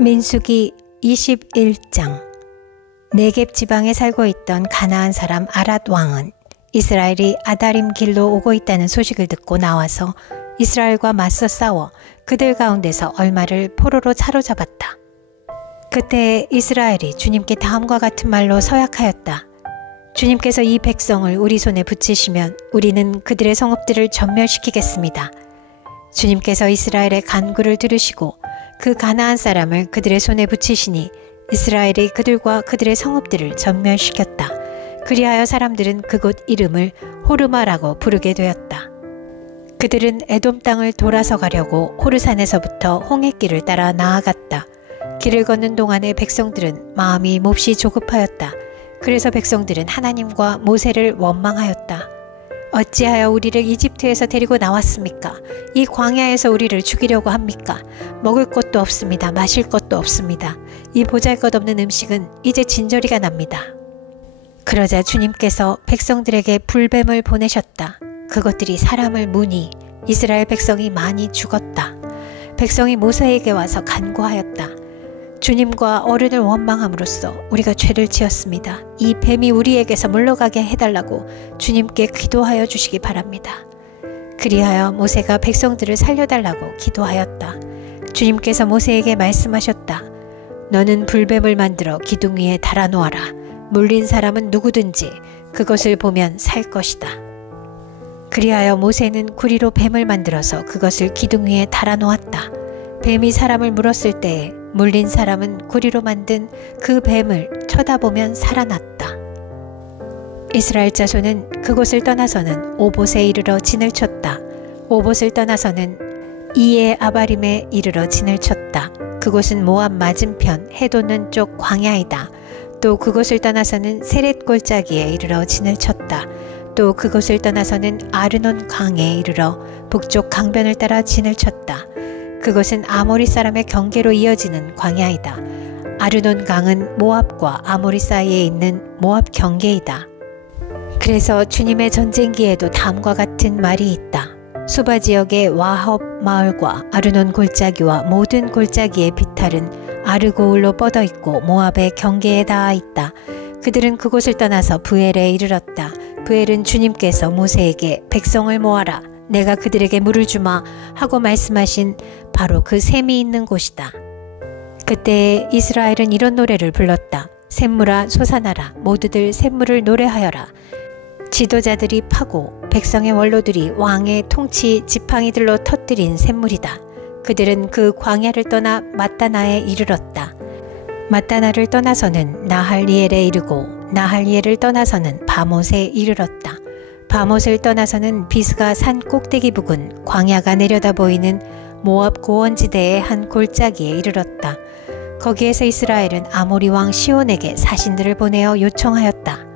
민수기 21장. 네겝 지방에 살고 있던 가나안 사람 아랏 왕은 이스라엘이 아다림 길로 오고 있다는 소식을 듣고 나와서 이스라엘과 맞서 싸워 그들 가운데서 얼마를 포로로 사로잡았다. 그때 이스라엘이 주님께 다음과 같은 말로 서약하였다. 주님께서 이 백성을 우리 손에 붙이시면 우리는 그들의 성읍들을 전멸시키겠습니다. 주님께서 이스라엘의 간구를 들으시고 그 가나안 사람을 그들의 손에 붙이시니 이스라엘이 그들과 그들의 성읍들을 전멸시켰다. 그리하여 사람들은 그곳 이름을 호르마라고 부르게 되었다. 그들은 에돔 땅을 돌아서 가려고 호르산에서부터 홍해길을 따라 나아갔다. 길을 걷는 동안에 백성들은 마음이 몹시 조급하였다. 그래서 백성들은 하나님과 모세를 원망하였다. 어찌하여 우리를 이집트에서 데리고 나왔습니까? 이 광야에서 우리를 죽이려고 합니까? 먹을 것도 없습니다. 마실 것도 없습니다. 이 보잘것없는 음식은 이제 진저리가 납니다. 그러자 주님께서 백성들에게 불뱀을 보내셨다. 그것들이 사람을 무니 이스라엘 백성이 많이 죽었다. 백성이 모세에게 와서 간구하였다. 주님과 어른을 원망함으로써 우리가 죄를 지었습니다. 이 뱀이 우리에게서 물러가게 해달라고 주님께 기도하여 주시기 바랍니다. 그리하여 모세가 백성들을 살려달라고 기도하였다. 주님께서 모세에게 말씀하셨다. 너는 불뱀을 만들어 기둥 위에 달아놓아라. 물린 사람은 누구든지 그것을 보면 살 것이다. 그리하여 모세는 구리로 뱀을 만들어서 그것을 기둥 위에 달아놓았다. 뱀이 사람을 물었을 때에 물린 사람은 구리로 만든 그 뱀을 쳐다보면 살아났다. 이스라엘 자손은 그곳을 떠나서는 오봇에 이르러 진을 쳤다. 오봇을 떠나서는 이에 아바림에 이르러 진을 쳤다. 그곳은 모압 맞은편 해돋는 쪽 광야이다. 또 그곳을 떠나서는 세렛 골짜기에 이르러 진을 쳤다. 또 그곳을 떠나서는 아르논 강에 이르러 북쪽 강변을 따라 진을 쳤다. 그것은 아모리 사람의 경계로 이어지는 광야이다. 아르논 강은 모압과 아모리 사이에 있는 모압 경계이다. 그래서 주님의 전쟁기에도 다음과 같은 말이 있다. 수바 지역의 와헙 마을과 아르논 골짜기와 모든 골짜기의 비탈은 아르고울로 뻗어 있고 모압의 경계에 닿아 있다. 그들은 그곳을 떠나서 브엘에 이르렀다. 브엘은 주님께서 모세에게 백성을 모아라. 내가 그들에게 물을 주마 하고 말씀하신 바로 그 샘이 있는 곳이다. 그때 이스라엘은 이런 노래를 불렀다. 샘물아 솟아나라. 모두들 샘물을 노래하여라. 지도자들이 파고 백성의 원로들이 왕의 통치 지팡이들로 터뜨린 샘물이다. 그들은 그 광야를 떠나 마따나에 이르렀다. 마따나를 떠나서는 나할리엘에 이르고 나할리엘을 떠나서는 바못에 이르렀다. 바못을 떠나서는 비스가 산 꼭대기 부근 광야가 내려다 보이는 모압 고원지대의 한 골짜기에 이르렀다. 거기에서 이스라엘은 아모리 왕 시온에게 사신들을 보내어 요청하였다.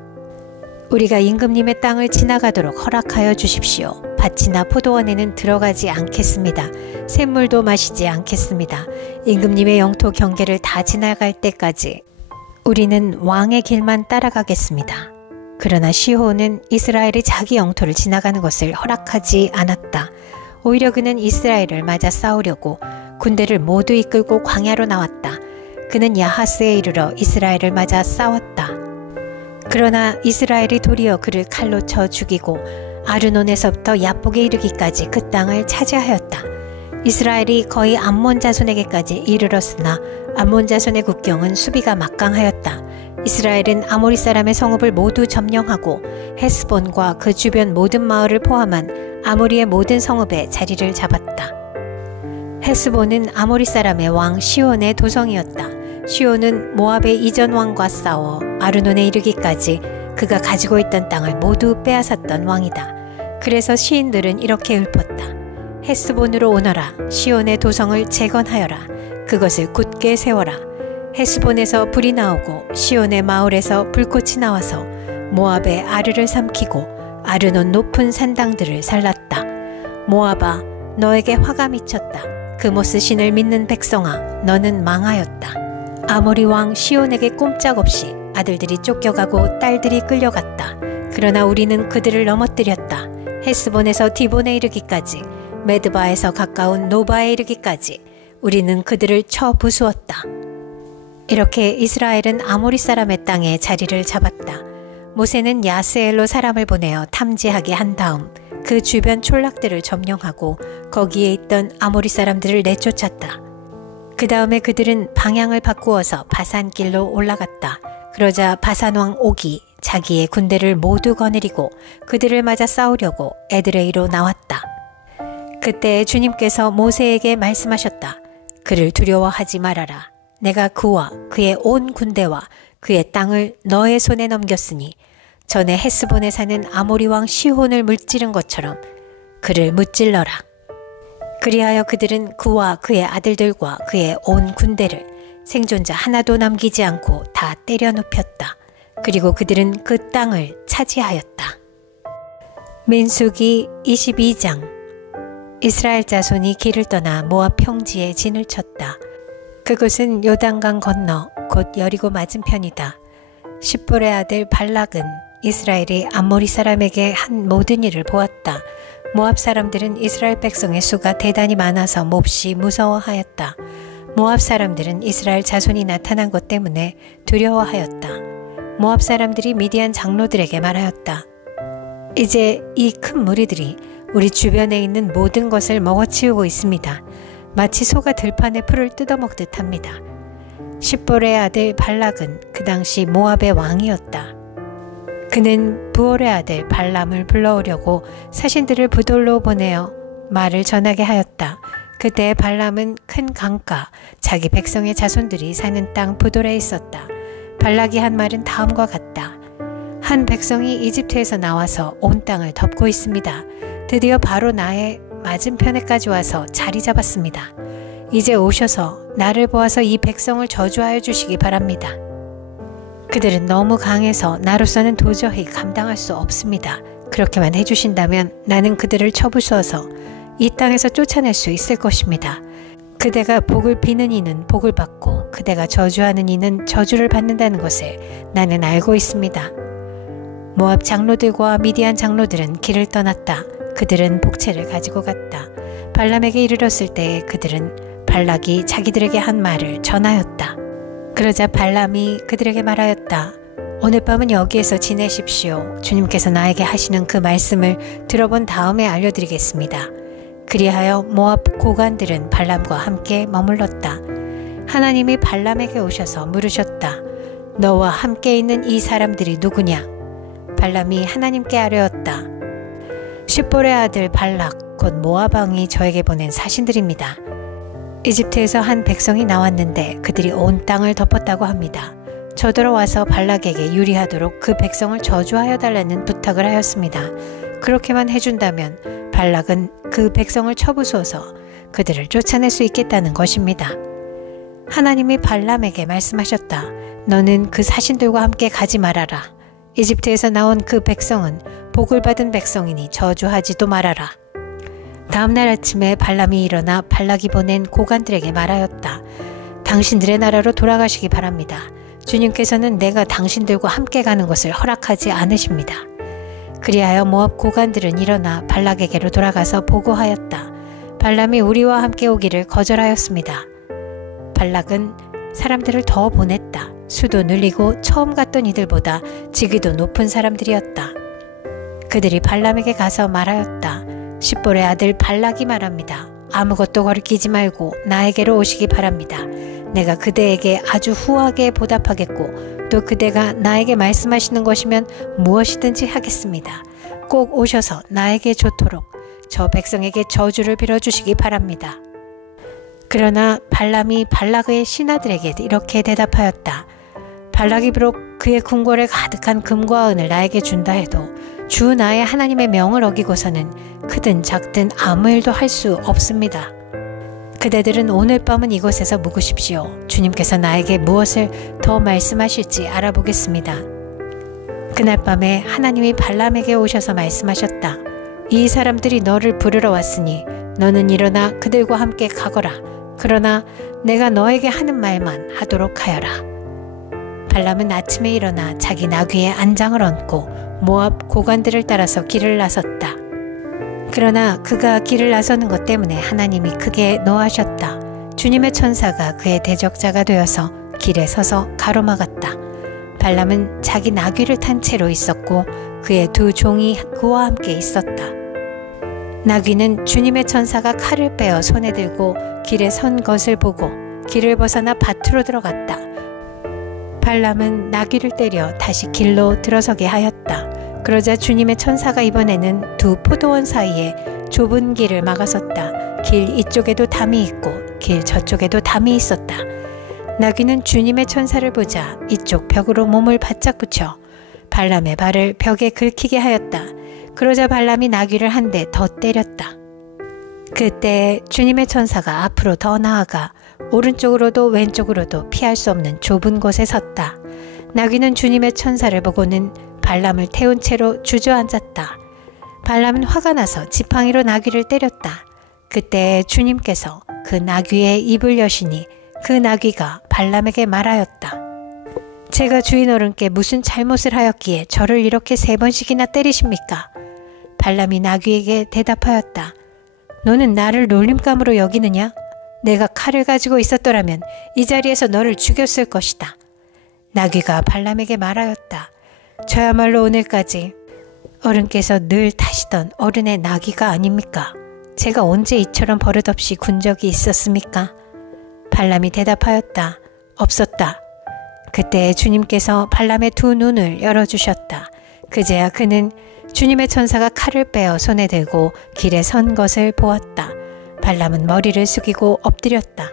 우리가 임금님의 땅을 지나가도록 허락하여 주십시오. 밭이나 포도원에는 들어가지 않겠습니다. 샘물도 마시지 않겠습니다. 임금님의 영토 경계를 다 지나갈 때까지 우리는 왕의 길만 따라가겠습니다. 그러나 시호는 이스라엘이 자기 영토를 지나가는 것을 허락하지 않았다. 오히려 그는 이스라엘을 맞아 싸우려고 군대를 모두 이끌고 광야로 나왔다. 그는 야하스에 이르러 이스라엘을 맞아 싸웠다. 그러나 이스라엘이 도리어 그를 칼로 쳐 죽이고 아르논에서부터 야복에 이르기까지 그 땅을 차지하였다. 이스라엘이 거의 암몬 자손에게까지 이르렀으나 암몬 자손의 국경은 수비가 막강하였다. 이스라엘은 아모리 사람의 성읍을 모두 점령하고 헤스본과 그 주변 모든 마을을 포함한 아모리의 모든 성읍에 자리를 잡았다. 헤스본은 아모리 사람의 왕 시온의 도성이었다. 시온은 모압의 이전 왕과 싸워 아르논에 이르기까지 그가 가지고 있던 땅을 모두 빼앗았던 왕이다. 그래서 시인들은 이렇게 읊었다. 헤스본으로 오너라. 시온의 도성을 재건하여라. 그것을 굳게 세워라. 헤스본에서 불이 나오고 시온의 마을에서 불꽃이 나와서 모압의 아르를 삼키고 아르논 높은 산당들을 살랐다. 모압아, 너에게 화가 미쳤다. 그모스 신을 믿는 백성아, 너는 망하였다. 아모리 왕 시온에게 꼼짝없이 아들들이 쫓겨가고 딸들이 끌려갔다. 그러나 우리는 그들을 넘어뜨렸다. 헤스본에서 디본에 이르기까지, 메드바에서 가까운 노바에 이르기까지 우리는 그들을 쳐 부수었다. 이렇게 이스라엘은 아모리 사람의 땅에 자리를 잡았다. 모세는 야스엘로 사람을 보내어 탐지하게 한 다음 그 주변 촌락들을 점령하고 거기에 있던 아모리 사람들을 내쫓았다. 그 다음에 그들은 방향을 바꾸어서 바산길로 올라갔다. 그러자 바산 왕 옥이 자기의 군대를 모두 거느리고 그들을 맞아 싸우려고 에드레이로 나왔다. 그때 주님께서 모세에게 말씀하셨다. 그를 두려워하지 말아라. 내가 그와 그의 온 군대와 그의 땅을 너의 손에 넘겼으니 전에 헤스본에 사는 아모리 왕 시혼을 무찌른 것처럼 그를 무찔러라. 그리하여 그들은 그와 그의 아들들과 그의 온 군대를 생존자 하나도 남기지 않고 다 때려 눕혔다. 그리고 그들은 그 땅을 차지하였다. 민수기 22장. 이스라엘 자손이 길을 떠나 모압 평지에 진을 쳤다. 그곳은 요단강 건너 곧 여리고 맞은편이다. 십볼의 아들 발락은 이스라엘이 암모리 사람에게 한 모든 일을 보았다. 모압 사람들은 이스라엘 백성의 수가 대단히 많아서 몹시 무서워하였다. 모압 사람들은 이스라엘 자손이 나타난 것 때문에 두려워하였다. 모압 사람들이 미디안 장로들에게 말하였다. 이제 이 큰 무리들이 우리 주변에 있는 모든 것을 먹어치우고 있습니다. 마치 소가 들판에 풀을 뜯어먹듯 합니다. 십볼의 아들 발락은 그 당시 모압의 왕이었다. 그는 부올의 아들 발람을 불러오려고 사신들을 부돌로 보내어 말을 전하게 하였다. 그때 발람은 큰 강가 자기 백성의 자손들이 사는 땅 부돌에 있었다. 발락이 한 말은 다음과 같다. 한 백성이 이집트에서 나와서 온 땅을 덮고 있습니다. 드디어 바로 나의 맞은편에까지 와서 자리 잡았습니다. 이제 오셔서 나를 보아서 이 백성을 저주하여 주시기 바랍니다. 그들은 너무 강해서 나로서는 도저히 감당할 수 없습니다. 그렇게만 해주신다면 나는 그들을 쳐부수어서 이 땅에서 쫓아낼 수 있을 것입니다. 그대가 복을 비는 이는 복을 받고 그대가 저주하는 이는 저주를 받는다는 것을 나는 알고 있습니다. 모압 장로들과 미디안 장로들은 길을 떠났다. 그들은 복채를 가지고 갔다. 발람에게 이르렀을 때에 그들은 발락이 자기들에게 한 말을 전하였다. 그러자 발람이 그들에게 말하였다. 오늘 밤은 여기에서 지내십시오. 주님께서 나에게 하시는 그 말씀을 들어본 다음에 알려드리겠습니다. 그리하여 모압 고관들은 발람과 함께 머물렀다. 하나님이 발람에게 오셔서 물으셨다. 너와 함께 있는 이 사람들이 누구냐? 발람이 하나님께 아뢰었다. 십볼의 아들 발락 곧 모압 왕이 저에게 보낸 사신들입니다. 이집트에서 한 백성이 나왔는데 그들이 온 땅을 덮었다고 합니다. 저들어와서 발락에게 유리하도록 그 백성을 저주하여 달라는 부탁을 하였습니다. 그렇게만 해준다면 발락은 그 백성을 쳐부수어서 그들을 쫓아낼 수 있겠다는 것입니다. 하나님이 발람에게 말씀하셨다. 너는 그 사신들과 함께 가지 말아라. 이집트에서 나온 그 백성은 복을 받은 백성이니 저주하지도 말아라. 다음날 아침에 발람이 일어나 발락이 보낸 고관들에게 말하였다. 당신들의 나라로 돌아가시기 바랍니다. 주님께서는 내가 당신들과 함께 가는 것을 허락하지 않으십니다. 그리하여 모압 고관들은 일어나 발락에게로 돌아가서 보고하였다. 발람이 우리와 함께 오기를 거절하였습니다. 발락은 사람들을 더 보냈다. 수도 늘리고 처음 갔던 이들보다 직위도 높은 사람들이었다. 그들이 발람에게 가서 말하였다. 십볼의 아들 발락이 말합니다. 아무것도 거리끼지 말고 나에게로 오시기 바랍니다. 내가 그대에게 아주 후하게 보답하겠고 또 그대가 나에게 말씀하시는 것이면 무엇이든지 하겠습니다. 꼭 오셔서 나에게 좋도록 저 백성에게 저주를 빌어주시기 바랍니다. 그러나 발람이 발락의 신하들에게 이렇게 대답하였다. 발락이 비록 그의 궁궐에 가득한 금과 은을 나에게 준다 해도 주 나의 하나님의 명을 어기고서는 크든 작든 아무 일도 할 수 없습니다. 그대들은 오늘 밤은 이곳에서 묵으십시오. 주님께서 나에게 무엇을 더 말씀하실지 알아보겠습니다. 그날 밤에 하나님이 발람에게 오셔서 말씀하셨다. 이 사람들이 너를 부르러 왔으니 너는 일어나 그들과 함께 가거라. 그러나 내가 너에게 하는 말만 하도록 하여라. 발람은 아침에 일어나 자기 나귀에 안장을 얹고 모압 고관들을 따라서 길을 나섰다. 그러나 그가 길을 나서는 것 때문에 하나님이 크게 노하셨다. 주님의 천사가 그의 대적자가 되어서 길에 서서 가로막았다. 발람은 자기 나귀를 탄 채로 있었고 그의 두 종이 그와 함께 있었다. 나귀는 주님의 천사가 칼을 빼어 손에 들고 길에 선 것을 보고 길을 벗어나 밭으로 들어갔다. 발람은 나귀를 때려 다시 길로 들어서게 하였다. 그러자 주님의 천사가 이번에는 두 포도원 사이에 좁은 길을 막아섰다. 길 이쪽에도 담이 있고 길 저쪽에도 담이 있었다. 나귀는 주님의 천사를 보자 이쪽 벽으로 몸을 바짝 붙여 발람의 발을 벽에 긁히게 하였다. 그러자 발람이 나귀를 한 대 더 때렸다. 그때 주님의 천사가 앞으로 더 나아가 오른쪽으로도 왼쪽으로도 피할 수 없는 좁은 곳에 섰다. 나귀는 주님의 천사를 보고는 발람을 태운 채로 주저앉았다. 발람은 화가 나서 지팡이로 나귀를 때렸다. 그때 주님께서 그 나귀의 입을 여시니 그 나귀가 발람에게 말하였다. 제가 주인 어른께 무슨 잘못을 하였기에 저를 이렇게 3번씩이나 때리십니까? 발람이 나귀에게 대답하였다. 너는 나를 놀림감으로 여기느냐? 내가 칼을 가지고 있었더라면 이 자리에서 너를 죽였을 것이다. 나귀가 발람에게 말하였다. 저야말로 오늘까지 어른께서 늘 타시던 어른의 나귀가 아닙니까? 제가 언제 이처럼 버릇없이 군 적이 있었습니까? 발람이 대답하였다. 없었다. 그때 주님께서 발람의 두 눈을 열어주셨다. 그제야 그는 주님의 천사가 칼을 빼어 손에 들고 길에 선 것을 보았다. 발람은 머리를 숙이고 엎드렸다.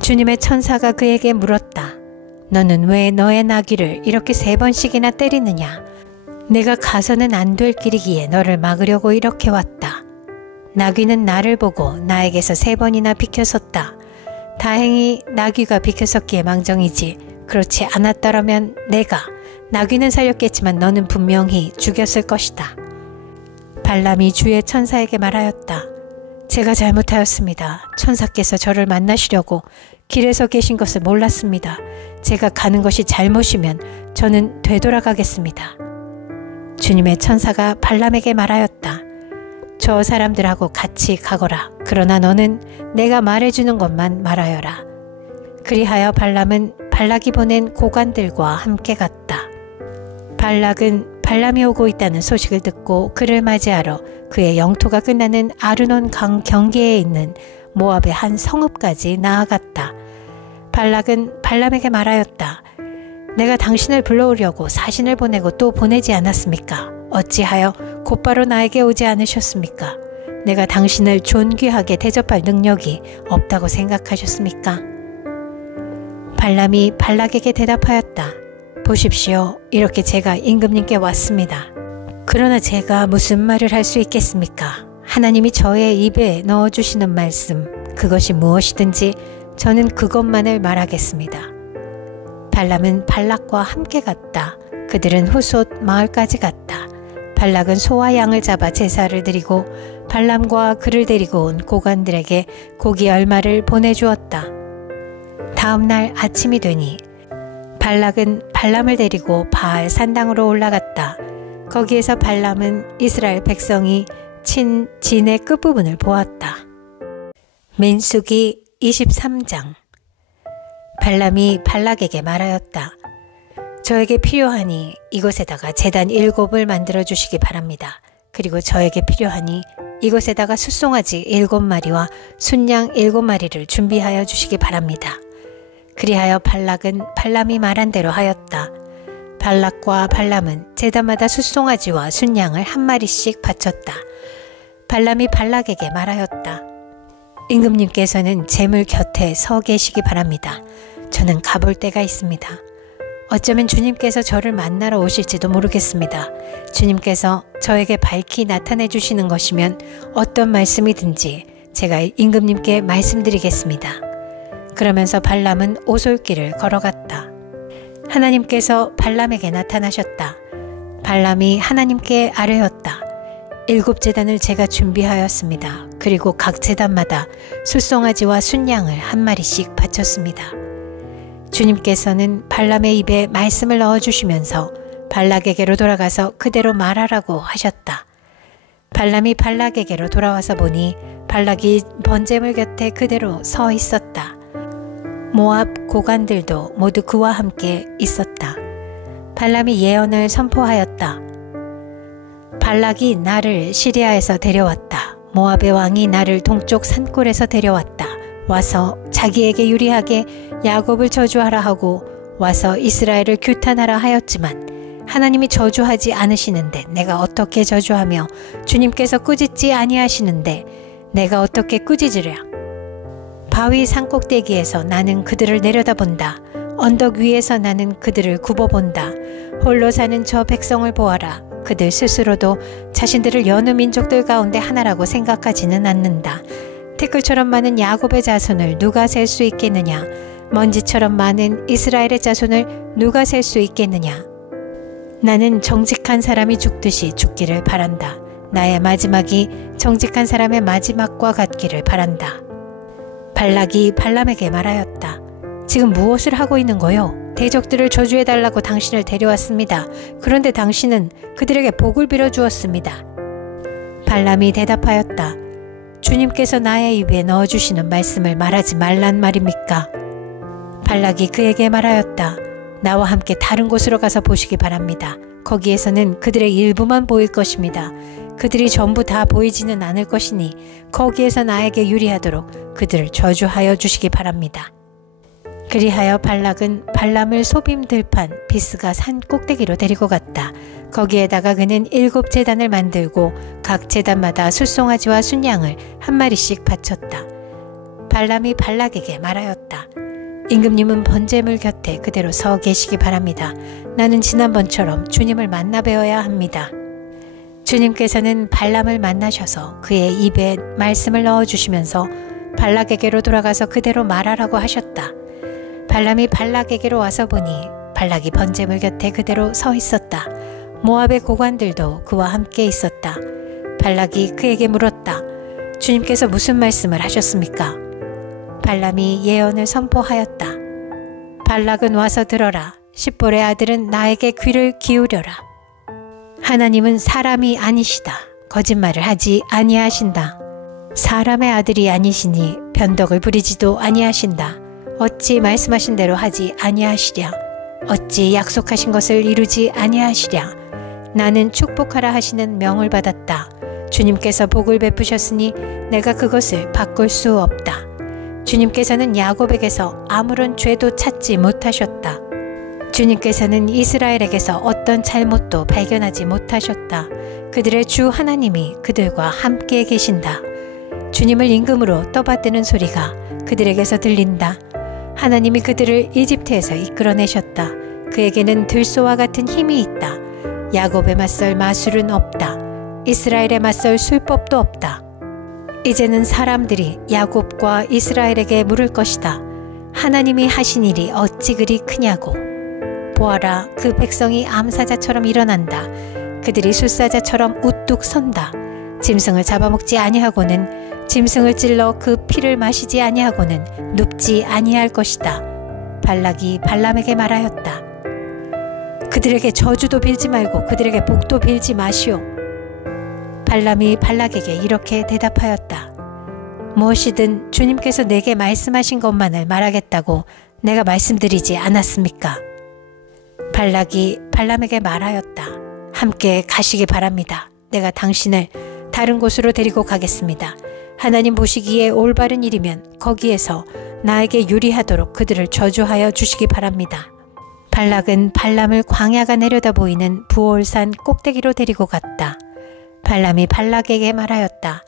주님의 천사가 그에게 물었다. 너는 왜 너의 나귀를 이렇게 3번씩이나 때리느냐? 내가 가서는 안 될 길이기에 너를 막으려고 이렇게 왔다. 나귀는 나를 보고 나에게서 3번이나 비켜섰다. 다행히 나귀가 비켜섰기에 망정이지 그렇지 않았더라면 내가 나귀는 살렸겠지만 너는 분명히 죽였을 것이다. 발람이 주의 천사에게 말하였다. 제가 잘못하였습니다. 천사께서 저를 만나시려고 길에서 계신 것을 몰랐습니다. 제가 가는 것이 잘못이면 저는 되돌아가겠습니다. 주님의 천사가 발람에게 말하였다. 저 사람들하고 같이 가거라. 그러나 너는 내가 말해주는 것만 말하여라. 그리하여 발람은 발락이 보낸 고관들과 함께 갔다. 발락은 발람이 오고 있다는 소식을 듣고 그를 맞이하러 그의 영토가 끝나는 아르논 강 경계에 있는 모압의 한 성읍까지 나아갔다. 발락은 발람에게 말하였다. 내가 당신을 불러오려고 사신을 보내고 또 보내지 않았습니까? 어찌하여 곧바로 나에게 오지 않으셨습니까? 내가 당신을 존귀하게 대접할 능력이 없다고 생각하셨습니까? 발람이 발락에게 대답하였다. 보십시오. 이렇게 제가 임금님께 왔습니다. 그러나 제가 무슨 말을 할 수 있겠습니까? 하나님이 저의 입에 넣어주시는 말씀, 그것이 무엇이든지 저는 그것만을 말하겠습니다. 발람은 발락과 함께 갔다. 그들은 후솥 마을까지 갔다. 발락은 소와 양을 잡아 제사를 드리고 발람과 그를 데리고 온 고관들에게 고기 얼마를 보내주었다. 다음 날 아침이 되니 발락은 발람을 데리고 바알 산당으로 올라갔다. 거기에서 발람은 이스라엘 백성이 친 진의 끝부분을 보았다. 민수기 23장. 발람이 발락에게 말하였다. 저에게 필요하니 이곳에다가 제단 7을 만들어 주시기 바랍니다. 그리고 저에게 필요하니 이곳에다가 숫송아지 7마리와 순양 7마리를 준비하여 주시기 바랍니다. 그리하여 발락은 발람이 말한 대로 하였다. 발락과 발람은 제단마다 숫송아지와 순양을 1마리씩 바쳤다. 발람이 발락에게 말하였다. 임금님께서는 제물 곁에 서 계시기 바랍니다. 저는 가볼 데가 있습니다. 어쩌면 주님께서 저를 만나러 오실지도 모르겠습니다. 주님께서 저에게 밝히 나타내 주시는 것이면 어떤 말씀이든지 제가 임금님께 말씀드리겠습니다. 그러면서 발람은 오솔길을 걸어갔다. 하나님께서 발람에게 나타나셨다. 발람이 하나님께 아뢰었다. 7제단을 제가 준비하였습니다. 그리고 각 제단마다 숫송아지와 순양을 1마리씩 바쳤습니다. 주님께서는 발람의 입에 말씀을 넣어주시면서 발락에게로 돌아가서 그대로 말하라고 하셨다. 발람이 발락에게로 돌아와서 보니 발락이 번제물 곁에 그대로 서 있었다. 모압 고관들도 모두 그와 함께 있었다. 발람이 예언을 선포하였다. 발락이 나를 시리아에서 데려왔다. 모압의 왕이 나를 동쪽 산골에서 데려왔다. 와서 자기에게 유리하게 야곱을 저주하라 하고 와서 이스라엘을 규탄하라 하였지만 하나님이 저주하지 않으시는데 내가 어떻게 저주하며 주님께서 꾸짖지 아니하시는데 내가 어떻게 꾸짖으랴. 바위 산꼭대기에서 나는 그들을 내려다본다. 언덕 위에서 나는 그들을 굽어본다. 홀로 사는 저 백성을 보아라. 그들 스스로도 자신들을 여느 민족들 가운데 하나라고 생각하지는 않는다. 태클처럼 많은 야곱의 자손을 누가 셀 수 있겠느냐. 먼지처럼 많은 이스라엘의 자손을 누가 셀 수 있겠느냐. 나는 정직한 사람이 죽듯이 죽기를 바란다. 나의 마지막이 정직한 사람의 마지막과 같기를 바란다. 발락이 발람에게 말하였다. 지금 무엇을 하고 있는 거요? 대적들을 저주해달라고 당신을 데려왔습니다. 그런데 당신은 그들에게 복을 빌어주었습니다. 발람이 대답하였다. 주님께서 나의 입에 넣어주시는 말씀을 말하지 말란 말입니까? 발락이 그에게 말하였다. 나와 함께 다른 곳으로 가서 보시기 바랍니다. 거기에서는 그들의 일부만 보일 것입니다. 그들이 전부 다 보이지는 않을 것이니 거기에서 나에게 유리하도록 그들을 저주하여 주시기 바랍니다. 그리하여 발락은 발람을 소빔 들판 비스가 산 꼭대기로 데리고 갔다. 거기에다가 그는 7제단을 만들고 각 제단마다 숫송아지와 순양을 한 마리씩 바쳤다. 발람이 발락에게 말하였다. 임금님은 번제물 곁에 그대로 서 계시기 바랍니다. 나는 지난번처럼 주님을 만나 뵈어야 합니다. 주님께서는 발람을 만나셔서 그의 입에 말씀을 넣어주시면서 발락에게로 돌아가서 그대로 말하라고 하셨다. 발람이 발락에게로 와서 보니 발락이 번제물 곁에 그대로 서 있었다. 모압의 고관들도 그와 함께 있었다. 발락이 그에게 물었다. 주님께서 무슨 말씀을 하셨습니까? 발람이 예언을 선포하였다. 발락은 와서 들어라. 십볼의 아들은 나에게 귀를 기울여라. 하나님은 사람이 아니시다. 거짓말을 하지 아니하신다. 사람의 아들이 아니시니 변덕을 부리지도 아니하신다. 어찌 말씀하신 대로 하지 아니하시랴. 어찌 약속하신 것을 이루지 아니하시랴. 나는 축복하라 하시는 명을 받았다. 주님께서 복을 베푸셨으니 내가 그것을 바꿀 수 없다. 주님께서는 야곱에게서 아무런 죄도 찾지 못하셨다. 주님께서는 이스라엘에게서 어떤 잘못도 발견하지 못하셨다. 그들의 주 하나님이 그들과 함께 계신다. 주님을 임금으로 떠받드는 소리가 그들에게서 들린다. 하나님이 그들을 이집트에서 이끌어내셨다. 그에게는 들소와 같은 힘이 있다. 야곱에 맞설 마술은 없다. 이스라엘에 맞설 술법도 없다. 이제는 사람들이 야곱과 이스라엘에게 물을 것이다. 하나님이 하신 일이 어찌 그리 크냐고. 보아라, 그 백성이 암사자처럼 일어난다. 그들이 숫사자처럼 우뚝 선다. 짐승을 잡아먹지 아니하고는 짐승을 찔러 그 피를 마시지 아니하고는 눕지 아니할 것이다. 발락이 발람에게 말하였다. 그들에게 저주도 빌지 말고 그들에게 복도 빌지 마시오. 발람이 발락에게 이렇게 대답하였다. 무엇이든 주님께서 내게 말씀하신 것만을 말하겠다고 내가 말씀드리지 않았습니까? 발락이 발람에게 말하였다. 함께 가시기 바랍니다. 내가 당신을 다른 곳으로 데리고 가겠습니다. 하나님 보시기에 올바른 일이면 거기에서 나에게 유리하도록 그들을 저주하여 주시기 바랍니다. 발락은 발람을 광야가 내려다 보이는 부올산 꼭대기로 데리고 갔다. 발람이 발락에게 말하였다.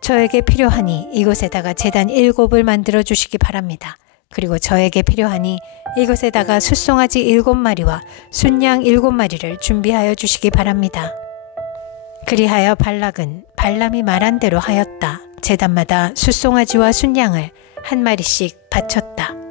저에게 필요하니 이곳에다가 제단 7을 만들어 주시기 바랍니다. 그리고 저에게 필요하니 이곳에다가 숫송아지 7마리와 순양 7마리를 준비하여 주시기 바랍니다. 그리하여 발락은 발람이 말한 대로 하였다. 제단마다 숫송아지와 순양을 한 마리씩 바쳤다.